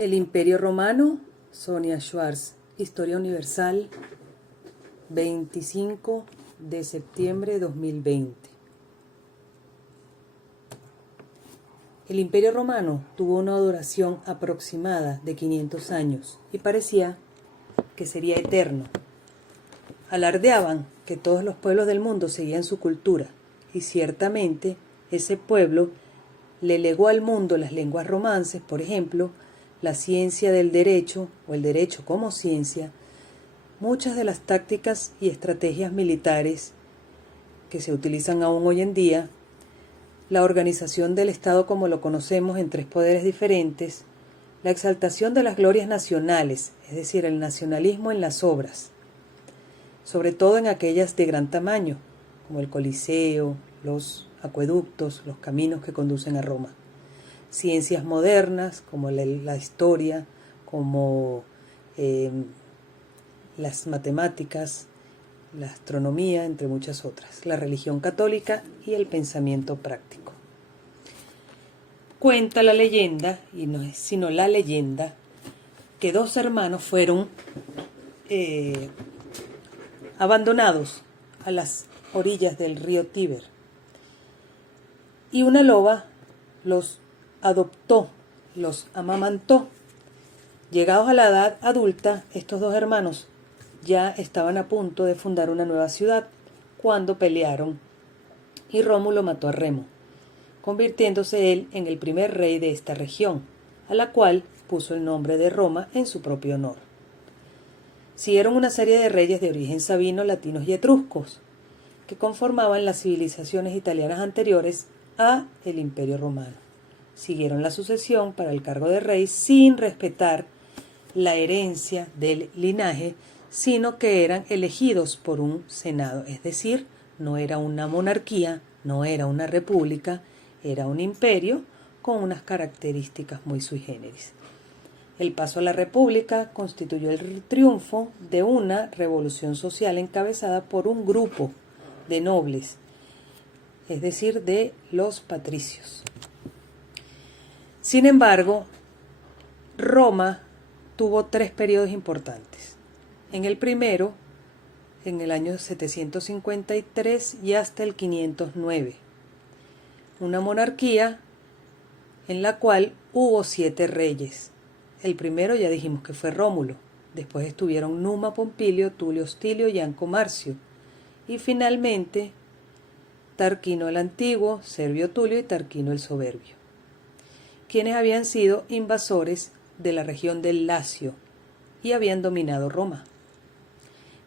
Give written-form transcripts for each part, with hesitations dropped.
El Imperio Romano, Sonia Schwartz, Historia Universal, 25 de septiembre de 2020. El Imperio Romano tuvo una duración aproximada de 500 años y parecía que sería eterno. Alardeaban que todos los pueblos del mundo seguían su cultura y ciertamente ese pueblo le legó al mundo las lenguas romances, por ejemplo, la ciencia del derecho o el derecho como ciencia, muchas de las tácticas y estrategias militares que se utilizan aún hoy en día, la organización del Estado como lo conocemos en tres poderes diferentes, la exaltación de las glorias nacionales, es decir, el nacionalismo en las obras, sobre todo en aquellas de gran tamaño, como el Coliseo, los acueductos, los caminos que conducen a Roma. Ciencias modernas, como la historia, como las matemáticas, la astronomía, entre muchas otras, la religión católica y el pensamiento práctico. Cuenta la leyenda, y no es sino la leyenda, que dos hermanos fueron abandonados a las orillas del río Tíber, y una loba los adoptó, los amamantó. Llegados a la edad adulta, estos dos hermanos ya estaban a punto de fundar una nueva ciudad cuando pelearon y Rómulo mató a Remo, convirtiéndose él en el primer rey de esta región, a la cual puso el nombre de Roma en su propio honor. Siguieron una serie de reyes de origen sabino, latinos y etruscos, que conformaban las civilizaciones italianas anteriores a el Imperio Romano. Siguieron la sucesión para el cargo de rey sin respetar la herencia del linaje, sino que eran elegidos por un senado, es decir, no era una monarquía, no era una república, era un imperio con unas características muy sui generis. El paso a la república constituyó el triunfo de una revolución social encabezada por un grupo de nobles, es decir, de los patricios. Sin embargo, Roma tuvo tres periodos importantes. En el primero, en el año 753 y hasta el 509, una monarquía en la cual hubo 7 reyes. El primero ya dijimos que fue Rómulo, después estuvieron Numa Pompilio, Tulio Hostilio y Anco Marcio, y finalmente Tarquino el Antiguo, Servio Tulio y Tarquino el Soberbio, quienes habían sido invasores de la región del Lacio y habían dominado Roma.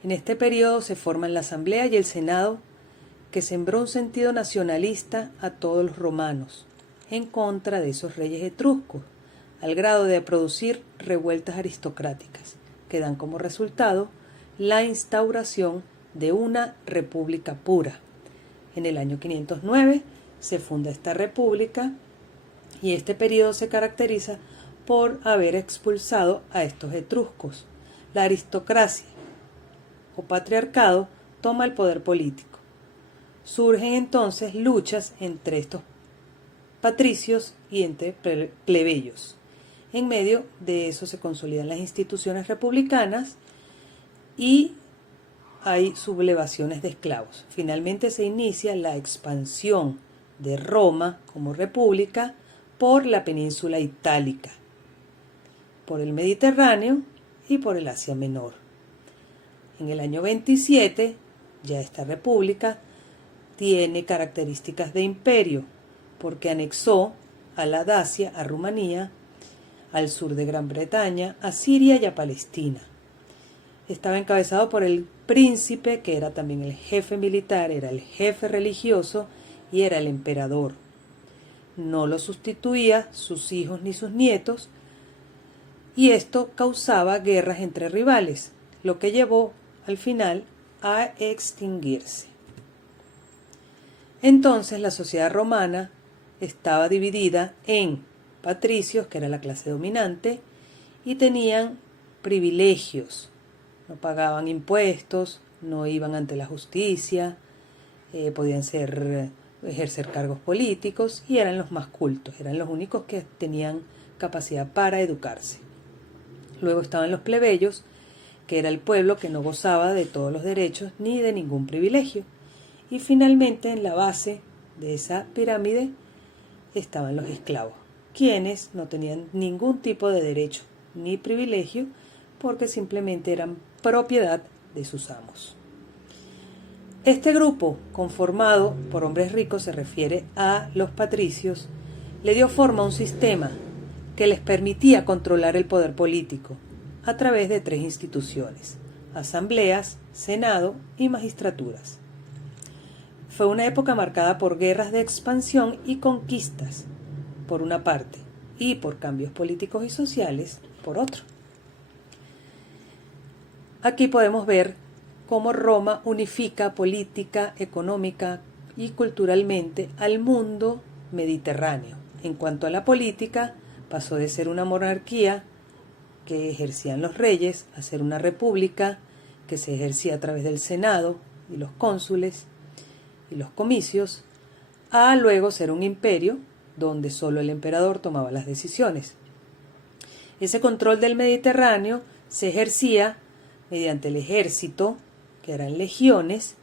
En este periodo se forman la Asamblea y el Senado, que sembró un sentido nacionalista a todos los romanos, en contra de esos reyes etruscos, al grado de producir revueltas aristocráticas, que dan como resultado la instauración de una república pura. En el año 509 se funda esta república y este periodo se caracteriza por haber expulsado a estos etruscos. La aristocracia o patriarcado toma el poder político. Surgen entonces luchas entre estos patricios y entre plebeyos. En medio de eso se consolidan las instituciones republicanas y hay sublevaciones de esclavos. Finalmente se inicia la expansión de Roma como república por la península itálica, por el Mediterráneo y por el Asia Menor. En el año 27, ya esta república tiene características de imperio, porque anexó a la Dacia, a Rumanía, al sur de Gran Bretaña, a Siria y a Palestina. Estaba encabezado por el príncipe, que era también el jefe militar, era el jefe religioso y era el emperador. No lo sustituía sus hijos ni sus nietos, y esto causaba guerras entre rivales, lo que llevó al final a extinguirse. Entonces la sociedad romana estaba dividida en patricios, que era la clase dominante, y tenían privilegios. No pagaban impuestos, no iban ante la justicia, podían ejercer cargos políticos y eran los más cultos, eran los únicos que tenían capacidad para educarse. Luego estaban los plebeyos, que era el pueblo que no gozaba de todos los derechos ni de ningún privilegio. Y finalmente, en la base de esa pirámide estaban los esclavos, quienes no tenían ningún tipo de derecho ni privilegio porque simplemente eran propiedad de sus amos. Este grupo, conformado por hombres ricos, se refiere a los patricios, le dio forma a un sistema que les permitía controlar el poder político a través de 3 instituciones: asambleas, senado y magistraturas. Fue una época marcada por guerras de expansión y conquistas, por una parte, y por cambios políticos y sociales, por otro. Aquí podemos ver cómo Roma unifica política, económica y culturalmente al mundo mediterráneo. En cuanto a la política, pasó de ser una monarquía que ejercían los reyes a ser una república que se ejercía a través del Senado y los cónsules y los comicios, a luego ser un imperio donde solo el emperador tomaba las decisiones. Ese control del Mediterráneo se ejercía mediante el ejército, que eran legiones,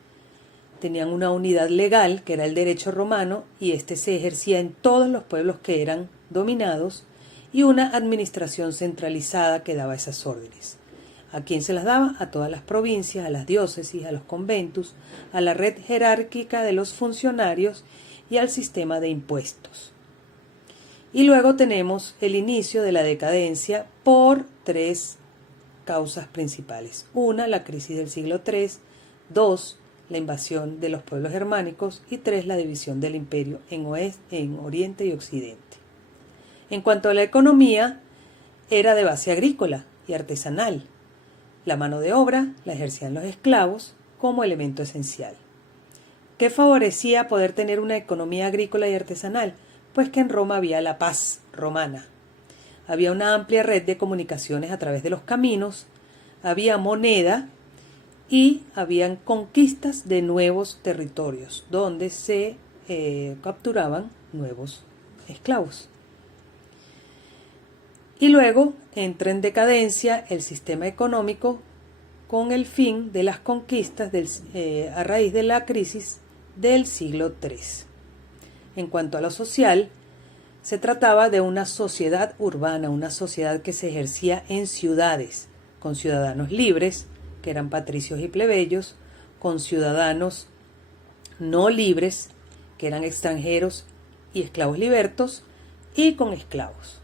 tenían una unidad legal, que era el derecho romano, y este se ejercía en todos los pueblos que eran dominados, y una administración centralizada que daba esas órdenes. ¿A quién se las daba? A todas las provincias, a las diócesis, a los conventos, a la red jerárquica de los funcionarios y al sistema de impuestos. Y luego tenemos el inicio de la decadencia por 3 causas principales. 1, la crisis del siglo III. 2, la invasión de los pueblos germánicos. Y 3, la división del imperio en Oriente y Occidente. En cuanto a la economía, era de base agrícola y artesanal. La mano de obra la ejercían los esclavos como elemento esencial. ¿Qué favorecía poder tener una economía agrícola y artesanal? Pues que en Roma había la paz romana. Había una amplia red de comunicaciones a través de los caminos, había moneda y habían conquistas de nuevos territorios donde se capturaban nuevos esclavos. Y luego entra en decadencia el sistema económico con el fin de las conquistas a raíz de la crisis del siglo III. En cuanto a lo social, se trataba de una sociedad urbana, una sociedad que se ejercía en ciudades, con ciudadanos libres, que eran patricios y plebeyos, con ciudadanos no libres, que eran extranjeros y esclavos libertos, y con esclavos.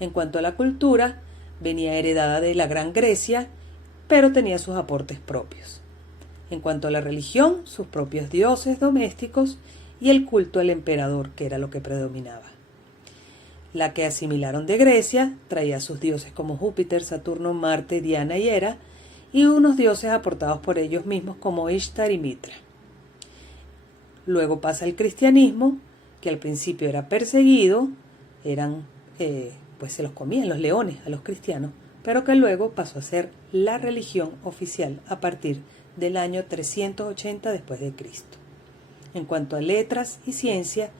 En cuanto a la cultura, venía heredada de la Gran Grecia, pero tenía sus aportes propios. En cuanto a la religión, sus propios dioses domésticos y el culto al emperador, que era lo que predominaba. La que asimilaron de Grecia traía sus dioses como Júpiter, Saturno, Marte, Diana y Hera, y unos dioses aportados por ellos mismos como Ishtar y Mitra. Luego pasa el cristianismo, que al principio era perseguido, pues se los comían los leones a los cristianos, pero que luego pasó a ser la religión oficial a partir del año 380 después de Cristo. En cuanto a letras y ciencia,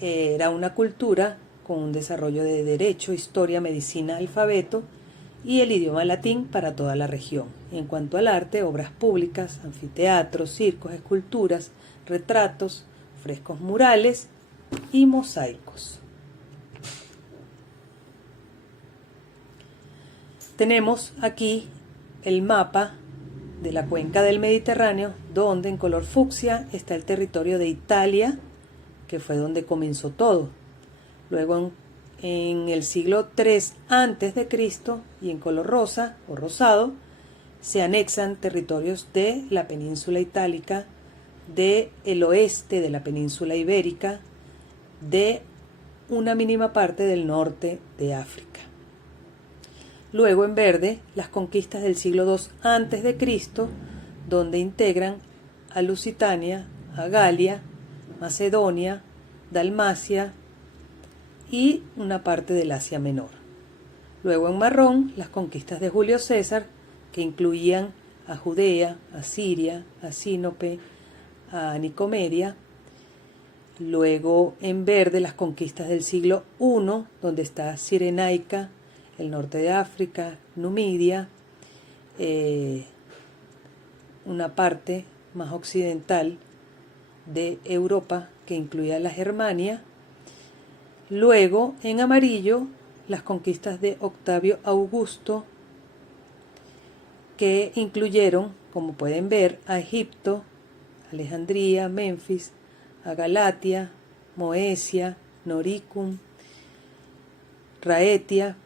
era una cultura con un desarrollo de derecho, historia, medicina, alfabeto y el idioma latín para toda la región. En cuanto al arte, obras públicas, anfiteatros, circos, esculturas, retratos, frescos murales y mosaicos. Tenemos aquí el mapa de la cuenca del Mediterráneo, donde en color fucsia está el territorio de Italia, que fue donde comenzó todo. Luego en el siglo III a.C. y en color rosa o rosado se anexan territorios de la península itálica, del oeste de la península ibérica, de una mínima parte del norte de África. Luego en verde las conquistas del siglo II a.C., donde integran a Lusitania, a Galia, Macedonia, Dalmacia y una parte del Asia Menor. Luego en marrón las conquistas de Julio César, que incluían a Judea, a Siria, a Sinope, a Nicomedia. Luego en verde las conquistas del siglo I, donde está Cirenaica, el norte de África, Numidia, una parte más occidental de Europa que incluía la Germania. Luego, en amarillo, las conquistas de Octavio Augusto, que incluyeron, como pueden ver, a Egipto, Alejandría, Memphis, a Galatia, Moesia, Noricum, Raetia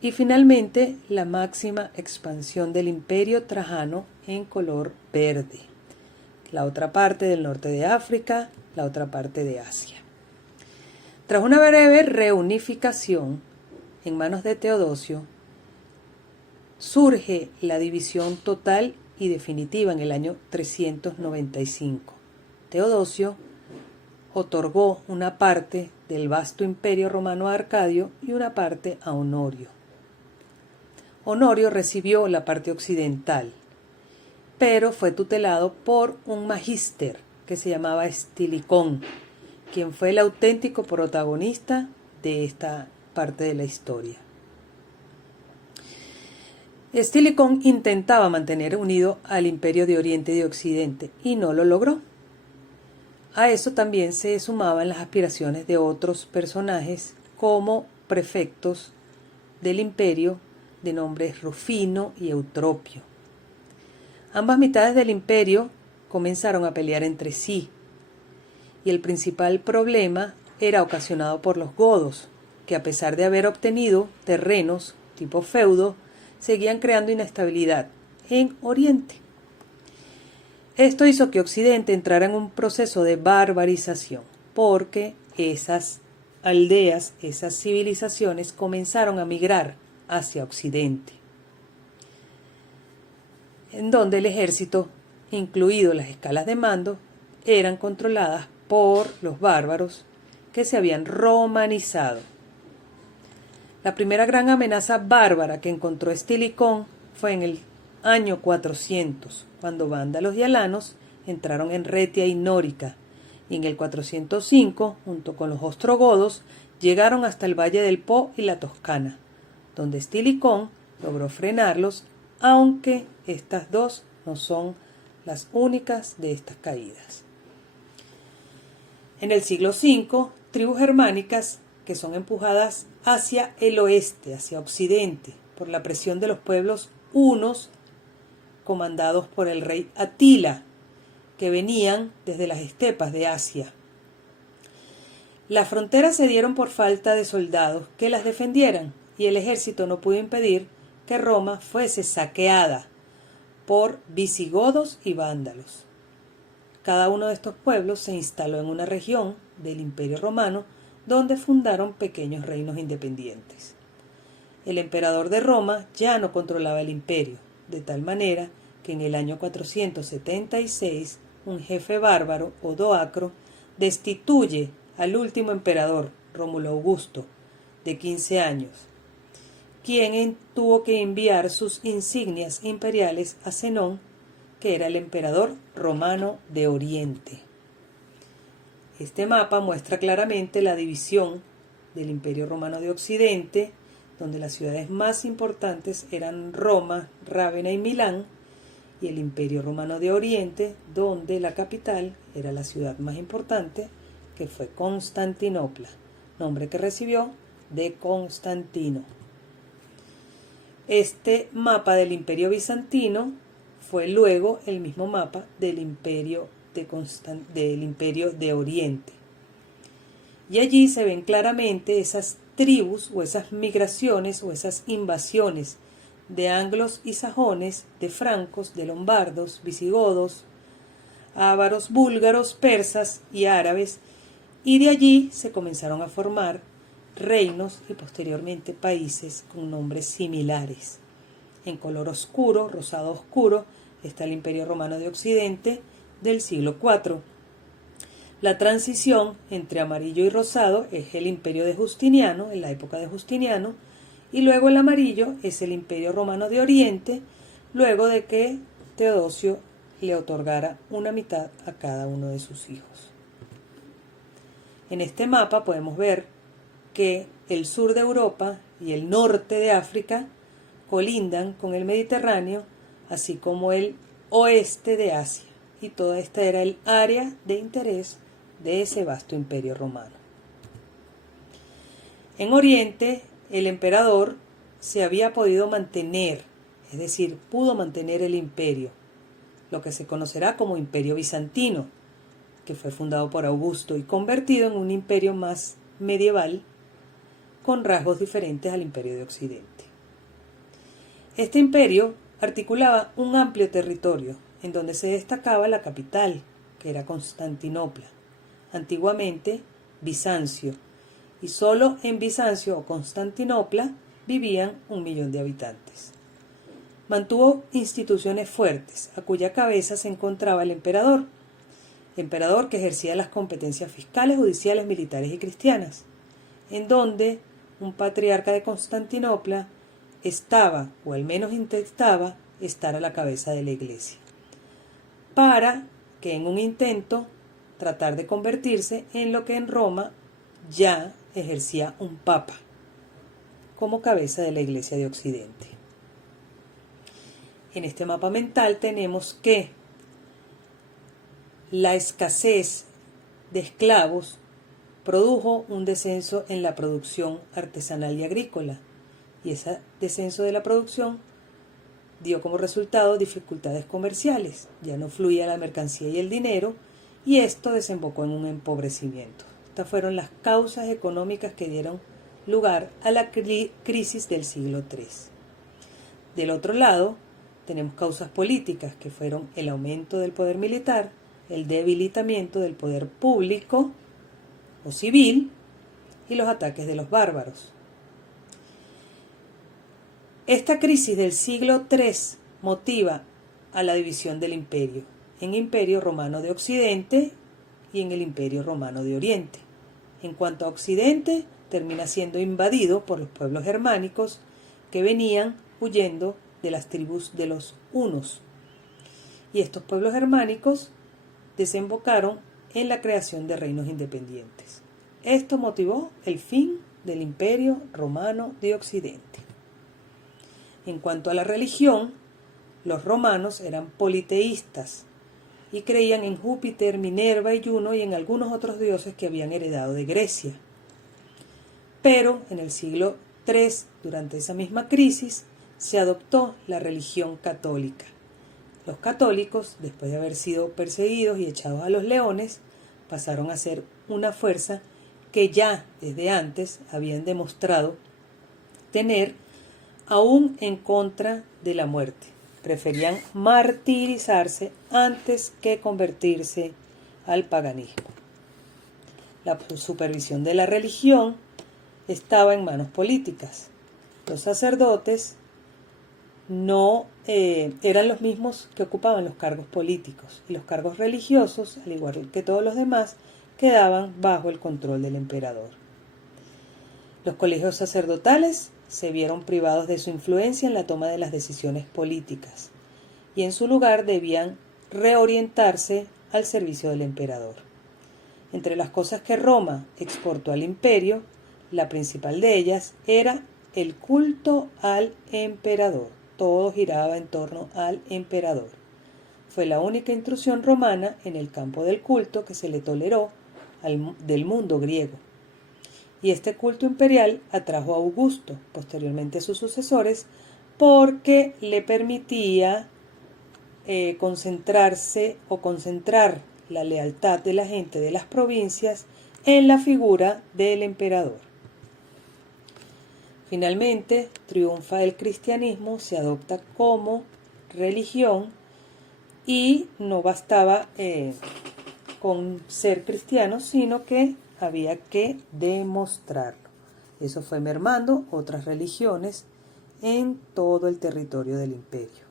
y finalmente la máxima expansión del Imperio Trajano en color verde. La otra parte del norte de África, la otra parte de Asia. Tras una breve reunificación en manos de Teodosio, surge la división total y definitiva en el año 395. Teodosio otorgó una parte del vasto imperio romano a Arcadio y una parte a Honorio. Honorio recibió la parte occidental, pero fue tutelado por un magíster que se llamaba Estilicón, quien fue el auténtico protagonista de esta parte de la historia. Estilicón intentaba mantener unido al imperio de Oriente y de Occidente y no lo logró. A eso también se sumaban las aspiraciones de otros personajes como prefectos del imperio de nombres Rufino y Eutropio. Ambas mitades del imperio comenzaron a pelear entre sí y el principal problema era ocasionado por los godos, que a pesar de haber obtenido terrenos tipo feudo, seguían creando inestabilidad en Oriente. Esto hizo que Occidente entrara en un proceso de barbarización, porque esas aldeas, esas civilizaciones comenzaron a migrar hacia Occidente, en donde el ejército, incluido las escalas de mando, eran controladas por los bárbaros que se habían romanizado. La primera gran amenaza bárbara que encontró Estilicón fue en el año 400, cuando vándalos y alanos entraron en Retia y Nórica, y en el 405, junto con los ostrogodos, llegaron hasta el Valle del Po y la Toscana, donde Estilicón logró frenarlos, aunque estas dos no son las únicas de estas caídas. En el siglo V, tribus germánicas que son empujadas hacia el oeste, hacia Occidente, por la presión de los pueblos hunos comandados por el rey Atila, que venían desde las estepas de Asia. Las fronteras se dieron por falta de soldados que las defendieran, y el ejército no pudo impedir que Roma fuese saqueada por visigodos y vándalos. Cada uno de estos pueblos se instaló en una región del Imperio Romano donde fundaron pequeños reinos independientes. El emperador de Roma ya no controlaba el imperio, de tal manera que en el año 476 un jefe bárbaro, Odoacro, destituye al último emperador, Rómulo Augusto, de 15 años, quien tuvo que enviar sus insignias imperiales a Zenón, que era el emperador romano de Oriente. Este mapa muestra claramente la división del Imperio Romano de Occidente, donde las ciudades más importantes eran Roma, Rávena y Milán, y el Imperio Romano de Oriente, donde la capital era la ciudad más importante, que fue Constantinopla, nombre que recibió de Constantino. Este mapa del Imperio Bizantino fue luego el mismo mapa del Imperio de Oriente. Y allí se ven claramente esas tribus o esas migraciones o esas invasiones de anglos y sajones, de francos, de lombardos, visigodos, ávaros, búlgaros, persas y árabes, y de allí se comenzaron a formar reinos y posteriormente países con nombres similares. En color oscuro, rosado oscuro, está el Imperio Romano de Occidente del siglo IV. La transición entre amarillo y rosado es el Imperio de Justiniano, en la época de Justiniano, y luego el amarillo es el Imperio Romano de Oriente, luego de que Teodosio le otorgara una mitad a cada uno de sus hijos. En este mapa podemos ver que el sur de Europa y el norte de África colindan con el Mediterráneo, así como el oeste de Asia, y toda esta era el área de interés de ese vasto imperio romano. En Oriente, el emperador se había podido mantener, es decir, pudo mantener el imperio, lo que se conocerá como Imperio Bizantino, que fue fundado por Augusto y convertido en un imperio más medieval, con rasgos diferentes al Imperio de Occidente. Este imperio articulaba un amplio territorio, en donde se destacaba la capital, que era Constantinopla, antiguamente Bizancio, y solo en Bizancio o Constantinopla vivían 1 millón de habitantes. Mantuvo instituciones fuertes, a cuya cabeza se encontraba el emperador que ejercía las competencias fiscales, judiciales, militares y cristianas, en donde un patriarca de Constantinopla estaba, o al menos intentaba, estar a la cabeza de la iglesia, para que en un intento tratar de convertirse en lo que en Roma ya ejercía un papa, como cabeza de la iglesia de Occidente. En este mapa mental tenemos que la escasez de esclavos produjo un descenso en la producción artesanal y agrícola, y ese descenso de la producción dio como resultado dificultades comerciales, ya no fluía la mercancía y el dinero, y esto desembocó en un empobrecimiento. Estas fueron las causas económicas que dieron lugar a la crisis del siglo III. Del otro lado, tenemos causas políticas, que fueron el aumento del poder militar, el debilitamiento del poder público o civil y los ataques de los bárbaros. Esta crisis del siglo III motiva a la división del imperio, en Imperio Romano de Occidente y en el Imperio Romano de Oriente. En cuanto a Occidente, termina siendo invadido por los pueblos germánicos que venían huyendo de las tribus de los hunos. Y estos pueblos germánicos desembocaron en la creación de reinos independientes. Esto motivó el fin del Imperio Romano de Occidente. En cuanto a la religión, los romanos eran politeístas y creían en Júpiter, Minerva y Juno y en algunos otros dioses que habían heredado de Grecia. Pero en el siglo III, durante esa misma crisis, se adoptó la religión católica. Los católicos, después de haber sido perseguidos y echados a los leones, pasaron a ser una fuerza que ya desde antes habían demostrado tener aún en contra de la muerte. Preferían martirizarse antes que convertirse al paganismo. La supervisión de la religión estaba en manos políticas. Los sacerdotes no eran los mismos que ocupaban los cargos políticos, y los cargos religiosos, al igual que todos los demás, quedaban bajo el control del emperador. Los colegios sacerdotales se vieron privados de su influencia en la toma de las decisiones políticas, y en su lugar debían reorientarse al servicio del emperador. Entre las cosas que Roma exportó al imperio, la principal de ellas era el culto al emperador. Todo giraba en torno al emperador. Fue la única intrusión romana en el campo del culto que se le toleró del mundo griego. Y este culto imperial atrajo a Augusto, posteriormente a sus sucesores, porque le permitía concentrar la lealtad de la gente de las provincias en la figura del emperador. Finalmente, triunfa el cristianismo, se adopta como religión y no bastaba con ser cristiano, sino que había que demostrarlo. Eso fue mermando otras religiones en todo el territorio del imperio.